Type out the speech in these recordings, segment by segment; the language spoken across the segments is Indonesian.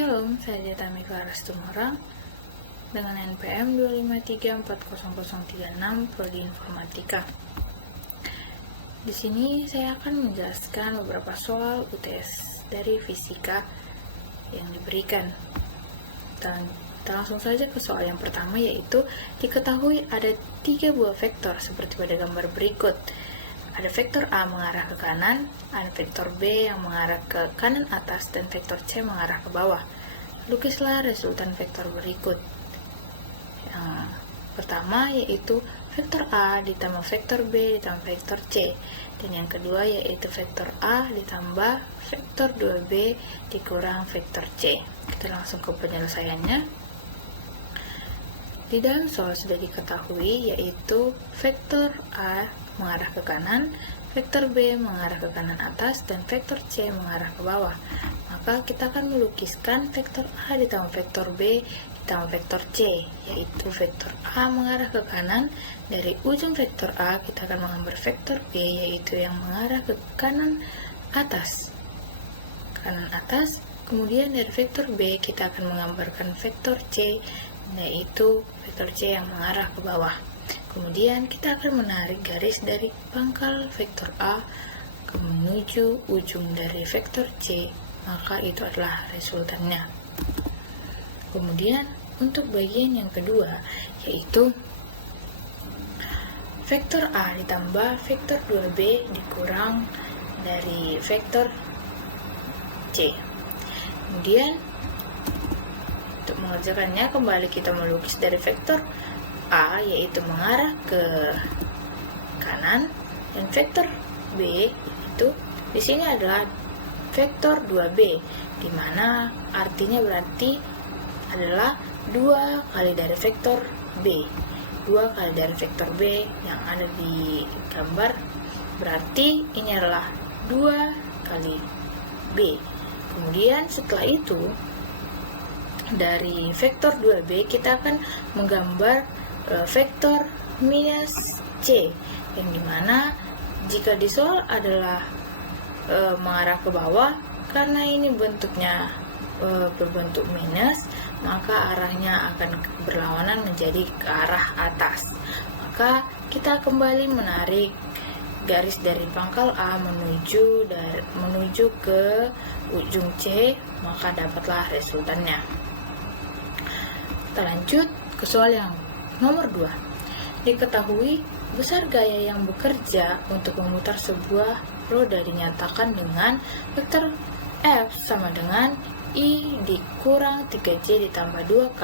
Shalom, saya Tami Klaras Tumorang dengan NPM 2534036 Prodi Informatika. Di sini saya akan menjelaskan beberapa soal UTS dari fisika yang diberikan. Dan kita langsung saja ke soal yang pertama, yaitu diketahui ada 3 buah vektor seperti pada gambar berikut. Ada vektor A mengarah ke kanan, ada vektor B yang mengarah ke kanan atas, dan vektor C mengarah ke bawah. Lukislah resultan vektor berikut. Yang pertama yaitu vektor A ditambah vektor B ditambah vektor C. Dan yang kedua yaitu vektor A ditambah vektor 2B dikurang vektor C. Kita langsung ke penyelesaiannya. Di dalam soal sudah diketahui yaitu vektor A mengarah ke kanan, vektor B mengarah ke kanan atas, dan vektor C mengarah ke bawah. Maka kita akan melukiskan vektor A ditambah vektor B ditambah vektor C, yaitu vektor A mengarah ke kanan. Dari ujung vektor A kita akan menggambar vektor B, yaitu yang mengarah ke kanan atas. Kemudian dari vektor B kita akan menggambarkan vektor C, yaitu vektor C yang mengarah ke bawah. Kemudian kita akan menarik garis dari pangkal vektor A menuju ujung dari vektor C, maka itu adalah resultannya. Kemudian untuk bagian yang kedua yaitu vektor A ditambah vektor 2B dikurang dari vektor C. Kemudian untuk mengerjakannya kembali kita melukis dari vektor A, yaitu mengarah ke kanan, dan vektor B itu di sini adalah vektor 2B, di mana artinya berarti adalah 2 kali dari vektor B. 2 kali dari vektor B yang ada di gambar, berarti ini adalah 2 kali B. Kemudian setelah itu dari vektor 2B kita akan menggambar vektor minus C, yang dimana jika di soal adalah mengarah ke bawah, karena ini bentuknya berbentuk minus, maka arahnya akan berlawanan menjadi ke arah atas. Maka kita kembali menarik garis dari pangkal A menuju ke ujung C, maka dapatlah resultannya. Kita lanjut ke soal yang nomor 2. Diketahui besar gaya yang bekerja untuk memutar sebuah roda dinyatakan dengan vektor F sama dengan I dikurang 3J ditambah 2K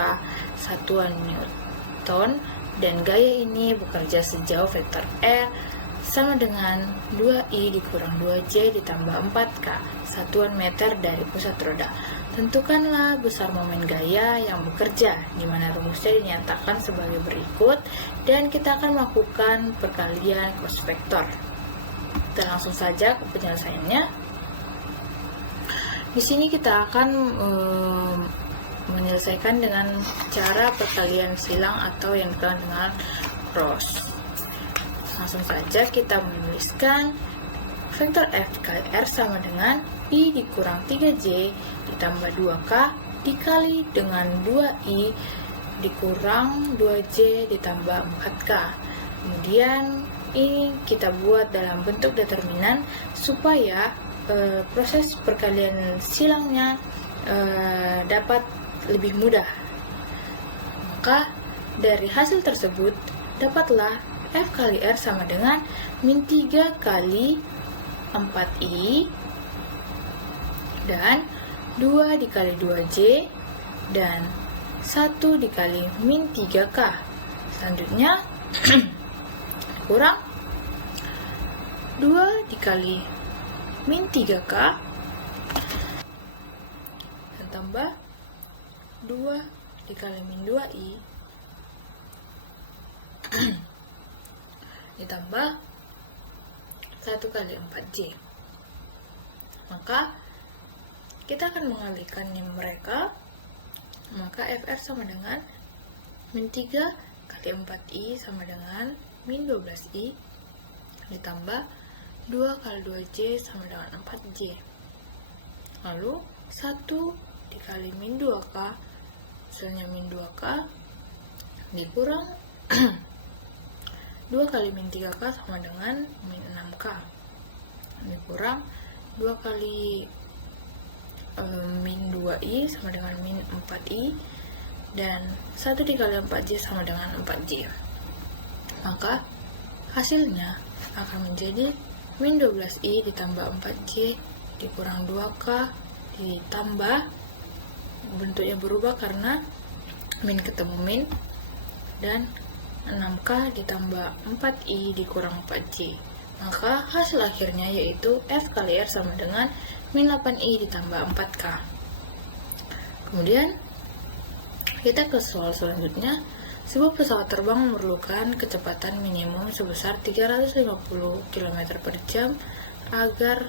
satuan Newton, dan gaya ini bekerja sejauh vektor R sama dengan 2I dikurang 2J ditambah 4K satuan meter dari pusat roda. Tentukanlah besar momen gaya yang bekerja, di mana rumusnya dinyatakan sebagai berikut, dan kita akan melakukan perkalian cos vektor. Kita langsung saja ke penyelesaiannya. Di sini kita akan menyelesaikan dengan cara perkalian silang atau yang dikenal dengan cross. Langsung saja kita menuliskan vektor F dikali R sama dengan I dikurang 3J ditambah 2K dikali dengan 2I dikurang 2J ditambah 4K. Kemudian ini kita buat dalam bentuk determinan supaya proses perkalian silangnya dapat lebih mudah. Maka dari hasil tersebut dapatlah F kali R sama dengan min 3 kali 4I dan 2 dikali 2J dan 1 dikali min 3K. Selanjutnya kurang 2 dikali min 3K dan tambah 2 dikali min 2I ditambah 1 kali 4J. Maka kita akan mengalihkannya mereka, maka FR sama dengan min 3 kali 4I sama dengan min 12I ditambah 2 kali 2J sama dengan 4J. Lalu 1 dikali min 2K, hasilnya min 2K dikurang 2 kali min 3K sama dengan min 6K, dikurang 2 kali min 2I sama dengan min 4I, dan 1 dikali 4J sama dengan 4J. Maka hasilnya akan menjadi min 12I ditambah 4J dikurang 2K ditambah, bentuknya berubah karena min ketemu min, dan 6K ditambah 4I dikurang 4J. Maka hasil akhirnya yaitu F kali R sama dengan min 8I ditambah 4K. Kemudian kita ke soal selanjutnya. Sebuah pesawat terbang memerlukan kecepatan minimum sebesar 350 km per jam agar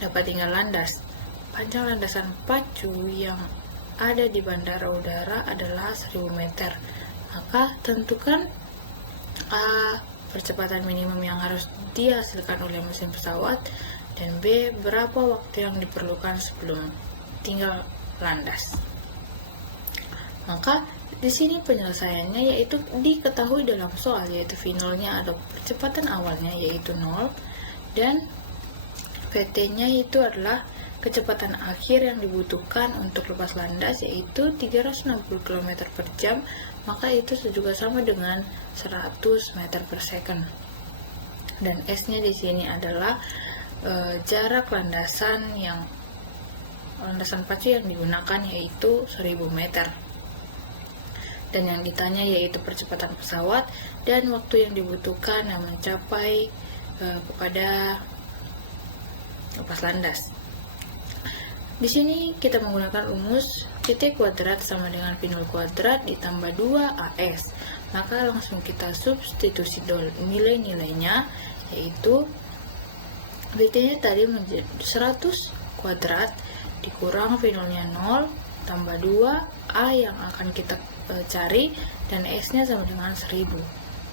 dapat tinggal landas. Panjang landasan pacu yang ada di bandara udara adalah 1000 meter. Maka tentukan A. percepatan minimum yang harus dihasilkan oleh mesin pesawat, dan B. berapa waktu yang diperlukan sebelum tinggal landas. Maka di sini penyelesaiannya yaitu diketahui dalam soal, yaitu V0-nya atau percepatan awalnya yaitu 0, dan PT-nya itu adalah kecepatan akhir yang dibutuhkan untuk lepas landas yaitu 360 km per jam, maka itu juga sama dengan 100 meter per second. Dan S-nya di sini adalah jarak landasan pacu yang digunakan yaitu 1000 meter. Dan yang ditanya yaitu percepatan pesawat dan waktu yang dibutuhkan yang mencapai kepada lepas landas. Di sini kita menggunakan rumus VT kuadrat sama dengan V0 kuadrat ditambah 2AS. Maka langsung kita substitusi nilai-nilainya, yaitu VT-nya tadi menjadi 100 kuadrat dikurang V0-nya 0 tambah 2A yang akan kita cari, dan S-nya sama dengan 1000.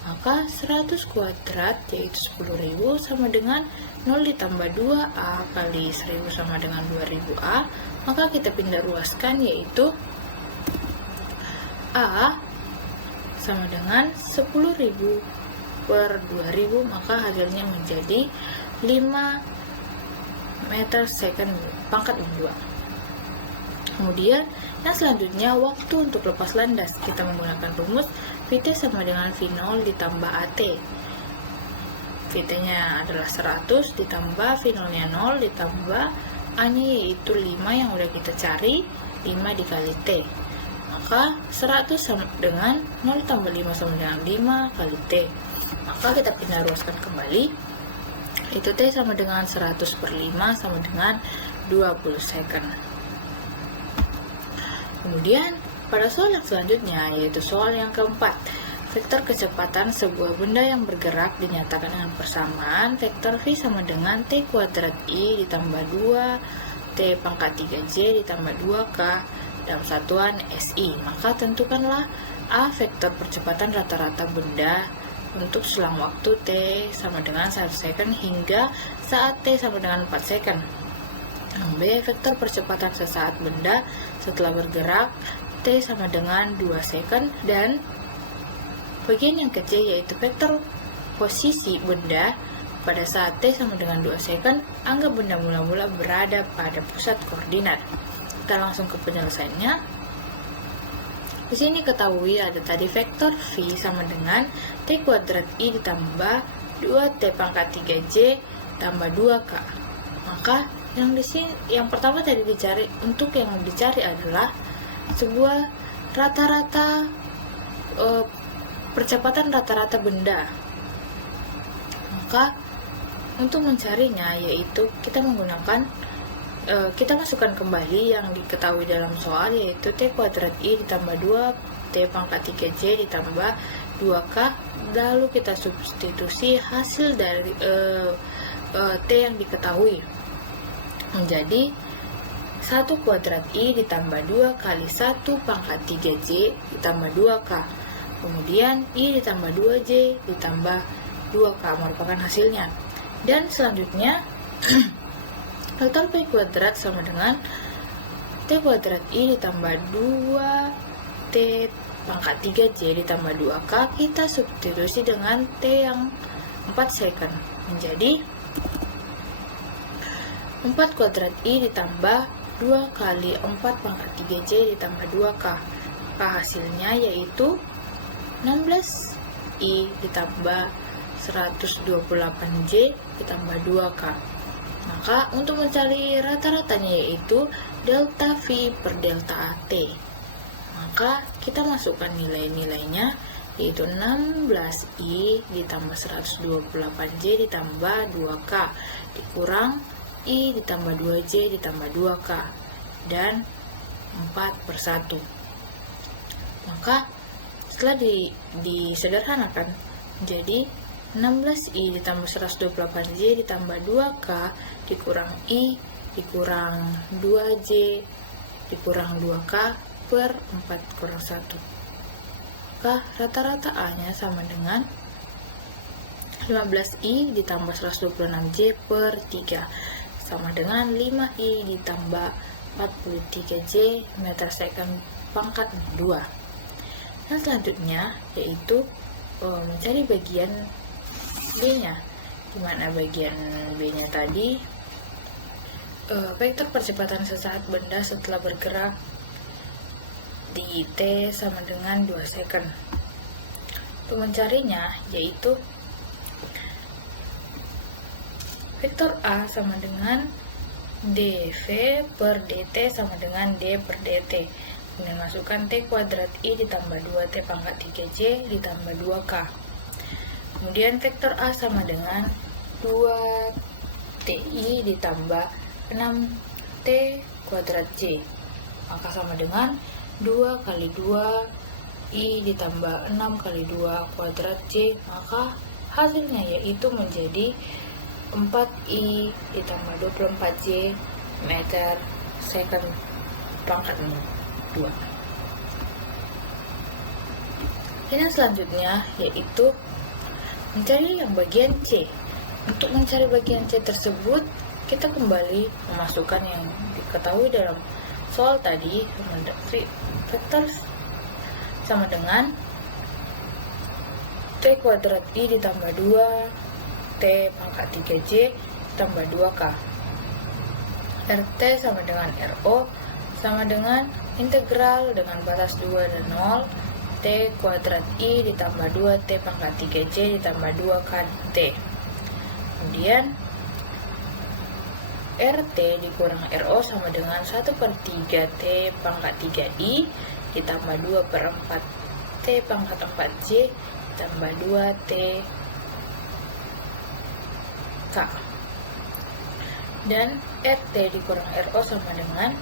Maka 100 kuadrat yaitu 10.000 sama dengan 0 ditambah 2A kali 1000 sama dengan 2000A. Maka kita pindah ruaskan, yaitu A sama dengan 10.000 per 2000, maka hasilnya menjadi 5 meter second pangkat 2. Kemudian yang selanjutnya waktu untuk lepas landas, kita menggunakan rumus VT sama dengan V0 ditambah AT. VT-nya adalah 100 ditambah V0-nya 0 ditambah A-nya yaitu 5 yang udah kita cari, 5 dikali T. Maka 100 sama dengan 0 tambah 5 sama dengan 5 kali T. Maka kita pindah ruaskan kembali, itu T sama dengan 100 per 5 sama dengan 20 second. Kemudian pada soal yang selanjutnya, yaitu soal yang keempat, vektor kecepatan sebuah benda yang bergerak dinyatakan dengan persamaan vektor V sama dengan T kuadrat I ditambah 2 T pangkat 3J ditambah 2K dalam satuan SI. Maka tentukanlah A vektor percepatan rata-rata benda untuk selang waktu T sama dengan 1 second hingga saat T sama dengan 4 second. B vektor percepatan sesaat benda setelah bergerak T sama dengan 2 second, dan bagian yang kecil yaitu vektor posisi benda pada saat T sama dengan 2 second. Anggap benda mula-mula berada pada pusat koordinat. Kita langsung ke penyelesaiannya. Di sini ketahui ada tadi vektor V sama dengan T kuadrat I ditambah 2T pangkat 3J tambah 2K. Maka yang pertama tadi dicari, untuk yang dicari adalah sebuah rata-rata percepatan rata-rata benda. Maka untuk mencarinya yaitu kita menggunakan kita masukkan kembali yang diketahui dalam soal, yaitu T kuadrat I ditambah 2 T pangkat 3J ditambah 2K. Lalu kita substitusi hasil dari T yang diketahui menjadi 1 kuadrat I ditambah 2 kali 1 pangkat 3J ditambah 2K. Kemudian I ditambah 2J ditambah 2K merupakan hasilnya. Dan selanjutnya vektor P kuadrat sama dengan T kuadrat I ditambah 2T pangkat 3J ditambah 2K, kita substitusi dengan T yang 4 second menjadi 4 kuadrat I ditambah 2 kali 4 pangkat 3J ditambah 2K. Hasilnya yaitu 16I ditambah 128J ditambah 2K. Maka untuk mencari rata-ratanya yaitu delta V per delta AT. Maka kita masukkan nilai-nilainya yaitu 16I ditambah 128J ditambah 2K dikurang I ditambah 2J ditambah 2K dan 4/1. Maka setelah disederhanakan menjadi 16I ditambah 128J ditambah 2K dikurang I dikurang 2J dikurang 2K per 4/1. Maka rata-rata A-nya sama dengan 15I ditambah 126J per 3 sama dengan 5I ditambah 43J meter second pangkat 2. Dan selanjutnya yaitu mencari bagian B-nya, dimana bagian B-nya tadi vektor percepatan sesaat benda setelah bergerak di T sama dengan 2 second. Untuk mencarinya yaitu vektor A sama dengan dV per dt sama dengan d per dt. Kemudian masukkan T kuadrat I ditambah 2T pangkat 3J ditambah 2K. Kemudian vektor A sama dengan 2TI ditambah 6T kuadrat J. Maka sama dengan 2 kali 2 I ditambah 6 kali 2 kuadrat J. Maka hasilnya yaitu menjadi 4I ditambah 24J meter second pangkat 2. Dan selanjutnya yaitu mencari yang bagian C. Untuk mencari bagian C tersebut, kita kembali memasukkan yang diketahui dalam soal tadi, vektor sama dengan T kuadrat I ditambah 2 T pangkat 3J ditambah 2K. RT sama dengan RO sama dengan integral dengan batas 2 dan 0 T kuadrat I ditambah 2 T pangkat 3J ditambah 2K T. Kemudian RT dikurang RO sama dengan 1/3 T pangkat 3I ditambah 2/4 T pangkat 4J ditambah 2 T K. Dan RT dikurang RO sama dengan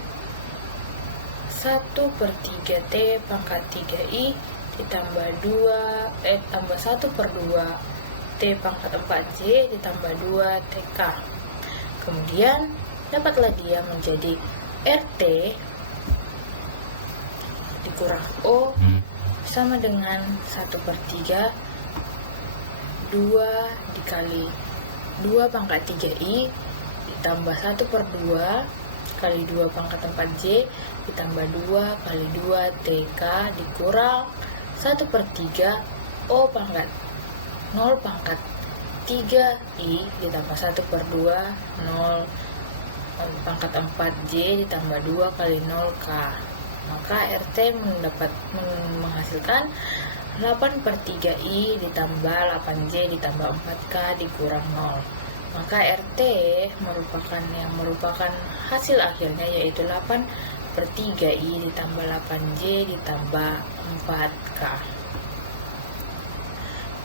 1/3 T pangkat 3I ditambah 1/2 T pangkat 4J ditambah 2 TK. Kemudian dapatlah dia menjadi RT dikurang O sama dengan 1/3 2 dikali 2 pangkat 3I ditambah 1/2 kali 2 pangkat 4J ditambah 2 kali 2 TK dikurang 1/3 O pangkat 0 pangkat 3I ditambah 1/2 0 pangkat 4J ditambah 2 kali 0K. Maka RT menghasilkan 8/3I ditambah 8J ditambah 4K dikurang 0. Maka RT merupakan hasil akhirnya yaitu 8/3I ditambah 8J ditambah 4K.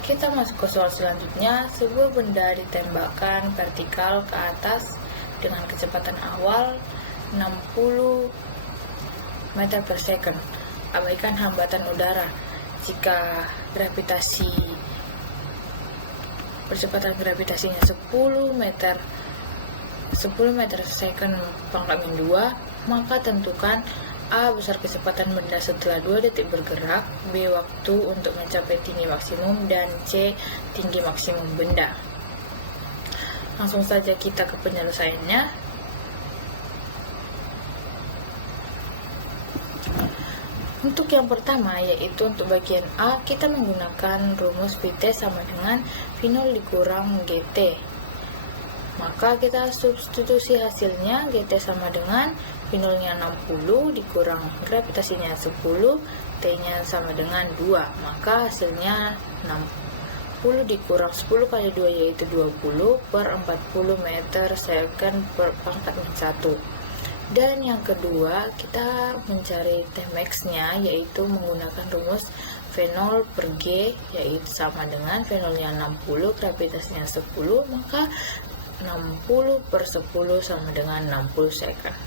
Kita masuk ke soal selanjutnya. Sebuah benda ditembakkan vertikal ke atas dengan kecepatan awal 60 meter per second. Abaikan hambatan udara. Jika percepatan gravitasinya 10 meter second pangkat min 2, maka tentukan A besar kecepatan benda setelah 2 detik bergerak, B waktu untuk mencapai tinggi maksimum, dan C tinggi maksimum benda. Langsung saja kita ke penyelesaiannya. Untuk yang pertama, yaitu untuk bagian A, kita menggunakan rumus Vt sama dengan V0 dikurang Gt. Maka kita substitusi hasilnya, Gt sama dengan V0 nya 60 dikurang gravitasinya 10, T nya sama dengan 2. Maka hasilnya 60 dikurang 10 kali 2 yaitu 20 per 40 meter second per pangkat min 1. Dan yang kedua, kita mencari Tmax nya, yaitu menggunakan rumus V0 per G, yaitu sama dengan V0 nya 60, gravitasinya 10, maka 60 per 10 sama dengan 60 second.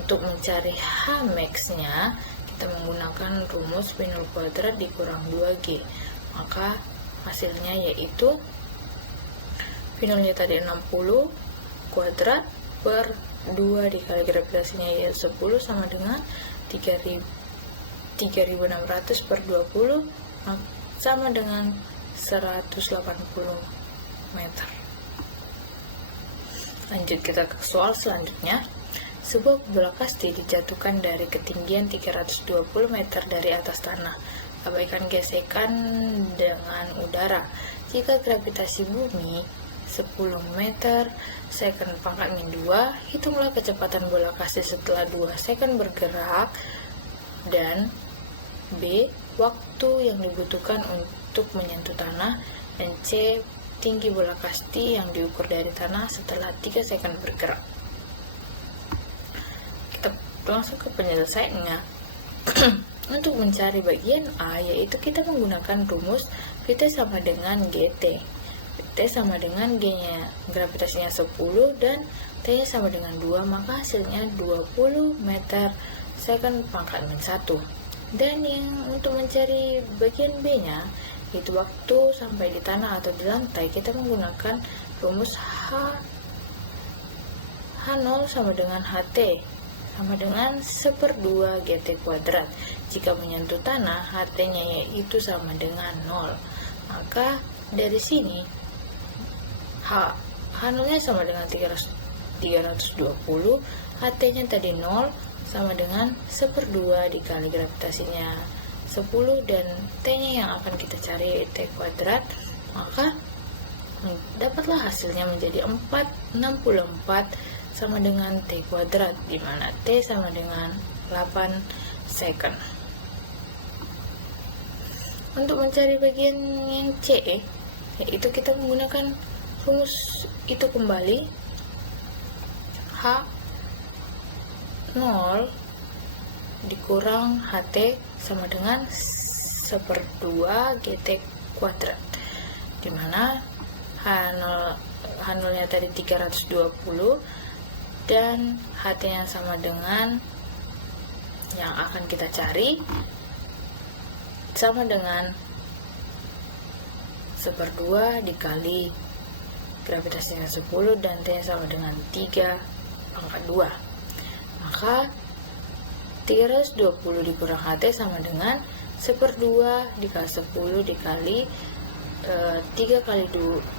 Untuk mencari Hmax nya, kita menggunakan rumus V0 kuadrat dikurang 2G, maka hasilnya yaitu V0 nya tadi 60 kuadrat per 2 dikali gravitasinya yaitu 10 sama dengan 3600 per 20 sama dengan 180 meter. Lanjut kita ke soal selanjutnya. Sebuah bola kasti dijatuhkan dari ketinggian 320 meter dari atas tanah. Abaikan gesekan dengan udara. Jika gravitasi bumi 10 meter second pangkat min 2, hitunglah kecepatan bola kasti setelah 2 second bergerak, dan B, waktu yang dibutuhkan untuk menyentuh tanah, dan C, tinggi bola kasti yang diukur dari tanah setelah 3 second bergerak. Kita langsung ke penyelesaiannya. Untuk mencari bagian A, yaitu kita menggunakan rumus Vt sama dengan Gt. T sama dengan G nya gravitasinya 10 dan T nya sama dengan 2, maka hasilnya 20 meter second pangkat min 1. Dan yang untuk mencari bagian B nya, yaitu waktu sampai di tanah atau di lantai, kita menggunakan rumus H0 sama dengan HT sama dengan 1/2 Gt kuadrat. Jika menyentuh tanah, HT nya yaitu sama dengan 0, maka dari sini H0 nya sama dengan 320, HT nya tadi 0 sama dengan 1/2 dikali gravitasinya 10, dan T nya yang akan kita cari T kuadrat, maka dapatlah hasilnya menjadi 64 sama dengan T kuadrat, di mana T sama dengan 8 second. Untuk mencari bagian yang C, yaitu kita menggunakan rumus itu kembali. H0 dikurang HT sama dengan 1/2 Gt kuadrat, dimana H0 nya tadi 320 dan HT nya sama dengan yang akan kita cari sama dengan 1/2 dikali gravitasinya 10 dan T nya sama dengan 3 pangkat 2, maka 320 dikurang HT sama dengan 1/2 dikali 10 dikali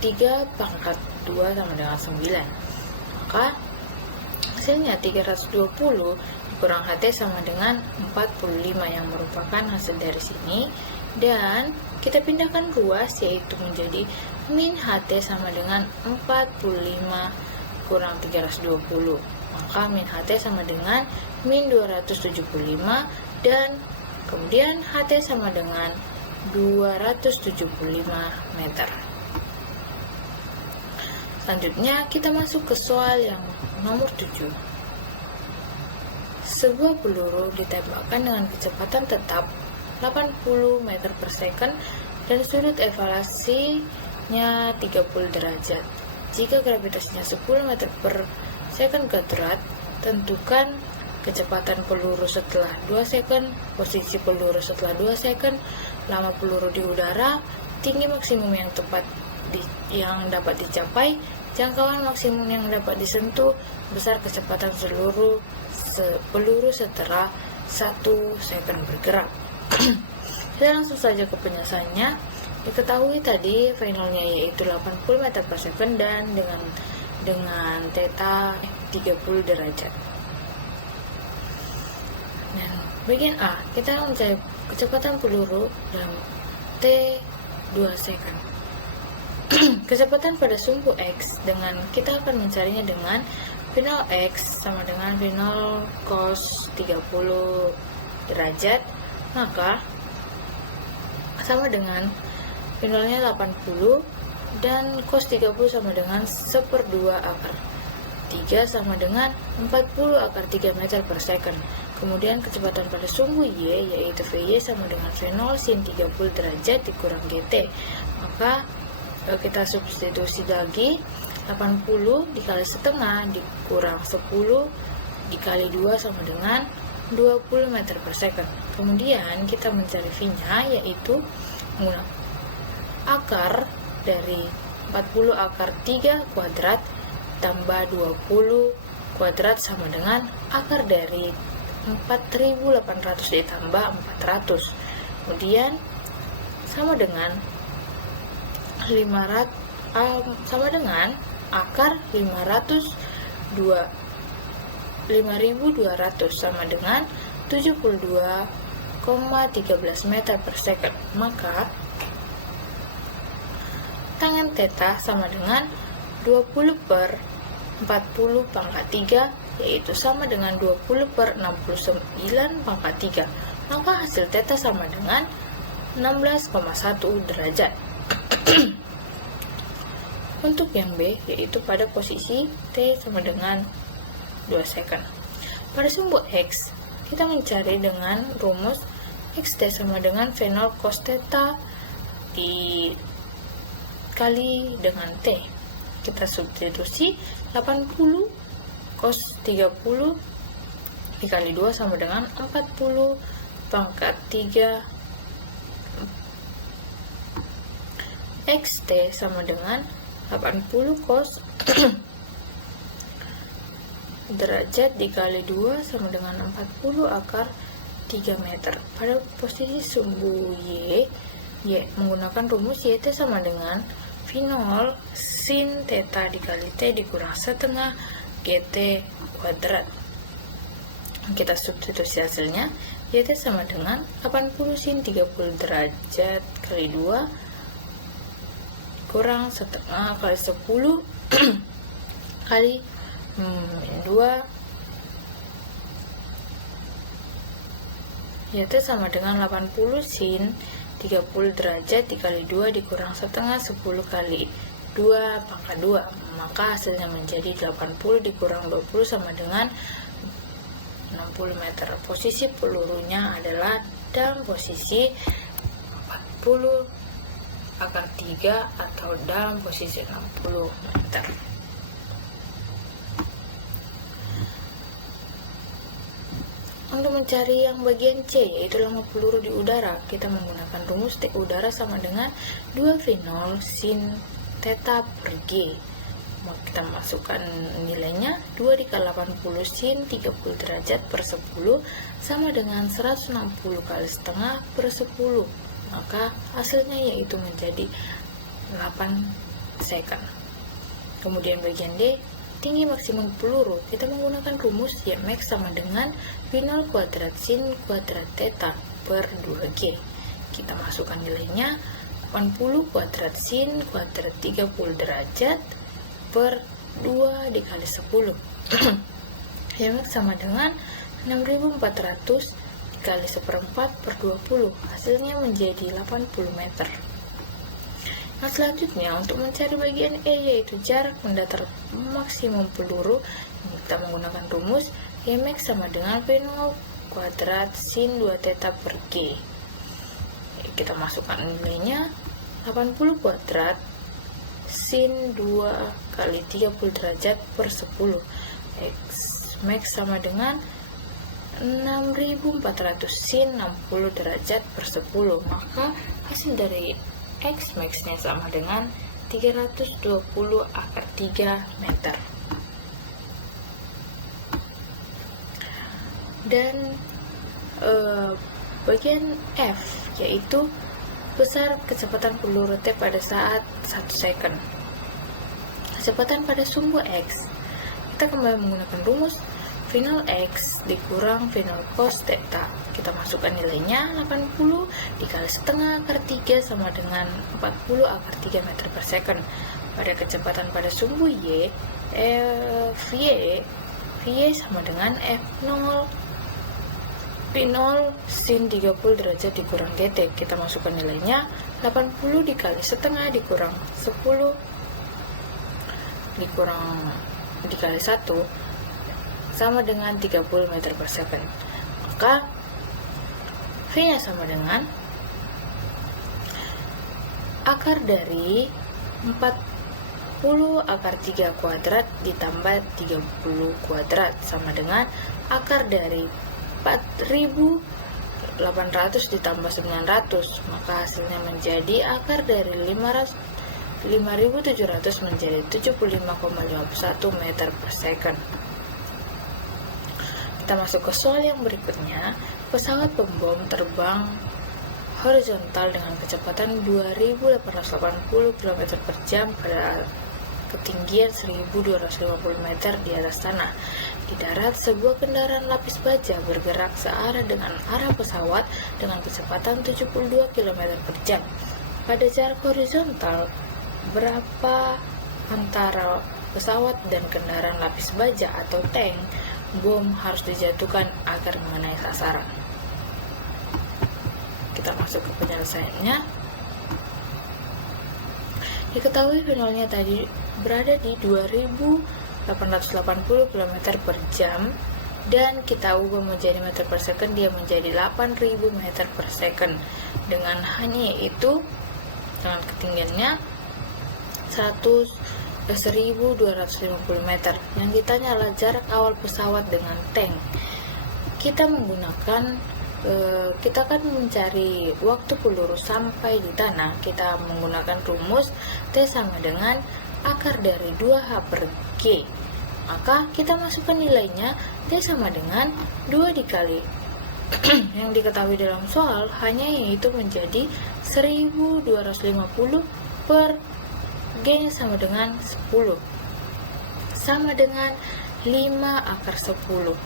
3 pangkat 2 sama dengan 9, maka hasilnya 320 dikurang HT sama dengan 45 yang merupakan hasil dari sini, dan kita pindahkan ruas yaitu menjadi min HT sama dengan 45 kurang 320, maka min HT sama dengan min 275 dan kemudian HT sama dengan 275 meter. Selanjutnya kita masuk ke soal yang nomor 7. Sebuah peluru ditembakkan dengan kecepatan tetap 80 meter per second dan sudut evaluasinya 30 derajat. Jika gravitasinya 10 meter per second kuadrat, tentukan kecepatan peluru setelah 2 second, posisi peluru setelah 2 second, lama peluru di udara, tinggi maksimum yang dapat dicapai, jangkauan maksimum yang dapat disentuh, besar kecepatan seluruh peluru setelah 1 second bergerak. Kita langsung saja ke penyelesaiannya. Diketahui tadi V0-nya yaitu 80 meter per second dan dengan theta 30 derajat. Dan Bagian A, kita mencari kecepatan peluru dalam T2 second. Kecepatan pada sumbu X kita akan mencarinya dengan V0 X sama dengan V0 cos 30 derajat, maka sama dengan V0 nya 80 dan cos 30 sama dengan 1/2 akar 3 sama dengan 40 akar 3 meter per second. Kemudian kecepatan pada sumbu Y yaitu Vy sama dengan V0 sin 30 derajat dikurang GT. Maka kita substitusi lagi, 80 dikali setengah dikurang 10 dikali 2 sama dengan 20 meter per second. Kemudian kita mencari V-nya yaitu menggunakan akar dari 40 akar 3 kuadrat tambah 20 kuadrat sama dengan akar dari 4800 ditambah 400. Kemudian sama dengan 500 sama dengan akar 5200 sama dengan 72,13 meter per second. Maka tangen theta sama dengan 20 per 40 pangkat 3, yaitu sama dengan 20 per 69 pangkat 3. Maka hasil theta sama dengan 16,1 derajat. Untuk yang B, yaitu pada posisi T sama dengan 2 second. Pada sumbu X, kita mencari dengan rumus XT sama dengan V0 cos theta dikali dengan T. Kita substitusi 80 cos 30 dikali 2 sama dengan 40 pangkat 3 XT sama dengan 80 cos derajat dikali 2 sama dengan 40 akar 3 meter. Pada posisi sumbu Y menggunakan rumus YT sama dengan V0 sin theta dikali T dikurang setengah GT kuadrat. Kita substitusi hasilnya, YT sama dengan 80 sin 30 derajat kali 2 kurang setengah kali 10 kali 2, yaitu sama dengan 80 sin 30 derajat dikali 2 dikurang setengah 10 kali 2 pangkat 2. Maka hasilnya menjadi 80 dikurang 20 sama dengan 60 meter. Posisi pelurunya adalah dalam posisi 40 akar 3 atau dalam posisi 60 meter. Untuk mencari yang bagian C, yaitu lama peluru di udara, kita menggunakan rumus T udara sama dengan 2V0 sin theta per G. Kita masukkan nilainya 2 dikali 80 sin 30 derajat per 10 sama dengan 160 kali setengah per 10. Maka hasilnya yaitu menjadi 8 second. Kemudian bagian D, tinggi maksimum peluru, kita menggunakan rumus Ymax sama dengan V0 kuadrat sin kuadrat theta per 2G. Kita masukkan nilainya 80 kuadrat sin kuadrat 30 derajat per 2 dikali 10. Ymax sama dengan 6400 dikali 1/4 per 20, hasilnya menjadi 80 meter. Nah, selanjutnya untuk mencari bagian E, yaitu jarak mendatar maksimum peluru, kita menggunakan rumus Ymax sama dengan V0 kuadrat sin 2 theta per G. Kita masukkan nilainya 80 kuadrat sin 2 kali 30 derajat per 10. Max sama dengan 6400 sin 60 derajat per 10. Maka hasil dari X max-nya sama dengan 320 akar 3 meter. Dan bagian F, yaitu besar kecepatan peluru T pada saat 1 second. Kecepatan pada sumbu X, kita kembali menggunakan rumus V0 X dikurang V0 cos theta. Kita masukkan nilainya 80 dikali setengah akar 3 sama dengan 40 akar 3 meter per second. Pada kecepatan pada sumbu Y, Vy sama dengan F0 P0 sin 30 derajat dikurang dt. Kita masukkan nilainya 80 dikali setengah dikurang 10 dikali 1 sama dengan 30 meter per second. Maka V nya sama dengan akar dari 40 akar 3 kuadrat ditambah 30 kuadrat sama dengan akar dari 4.800 ditambah 900, maka hasilnya menjadi akar dari 5.700 menjadi 75,51 meter per second. Kita masuk ke soal yang berikutnya. Pesawat pembom terbang horizontal dengan kecepatan 2.880 km per jam pada ketinggian 1.250 meter di atas tanah. Di darat, sebuah kendaraan lapis baja bergerak searah dengan arah pesawat dengan kecepatan 72 km per jam. Pada jarak horizontal, berapa antara pesawat dan kendaraan lapis baja atau tank bom harus dijatuhkan agar mengenai sasaran? Kita masuk ke penyelesaiannya. Diketahui V0-nya tadi berada di 2.880 km per jam dan kita ubah menjadi meter per second, dia menjadi 8.000 meter per second. Dengan hanya itu, dengan ketinggiannya 1.250 meter. Yang ditanya adalah jarak awal pesawat dengan tank. Kita akan mencari waktu peluru sampai di tanah. Kita menggunakan rumus T sama dengan akar dari 2H per G. Maka kita masukkan nilainya, T sama dengan 2 dikali yang diketahui dalam soal hanya yaitu menjadi 1.250 per G sama dengan 10 sama dengan 5 akar 10.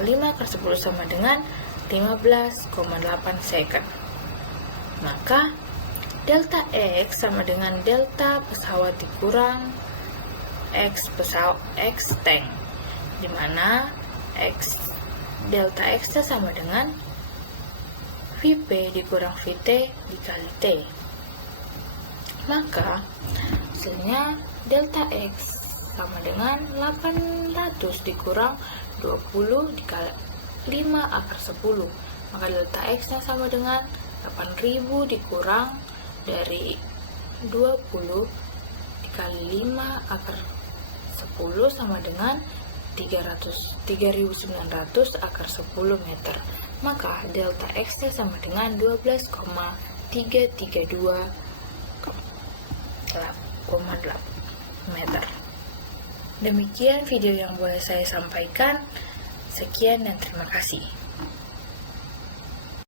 5 akar 10 sama dengan 15,8 second. Maka delta X sama dengan delta pesawat dikurang X tank, dimana delta X sama dengan Vp dikurang Vt dikali T. Maka hasilnya delta X sama dengan 800 dikurang 20 dikali 5 akar 10. Maka delta X nya sama dengan 8000 dikurang dari 20 dikali 5 akar 10 sama dengan 3.900 akar 10 meter. Maka delta X nya sama dengan 12,332,8 meter. Demikian video yang boleh saya sampaikan. Sekian dan terima kasih.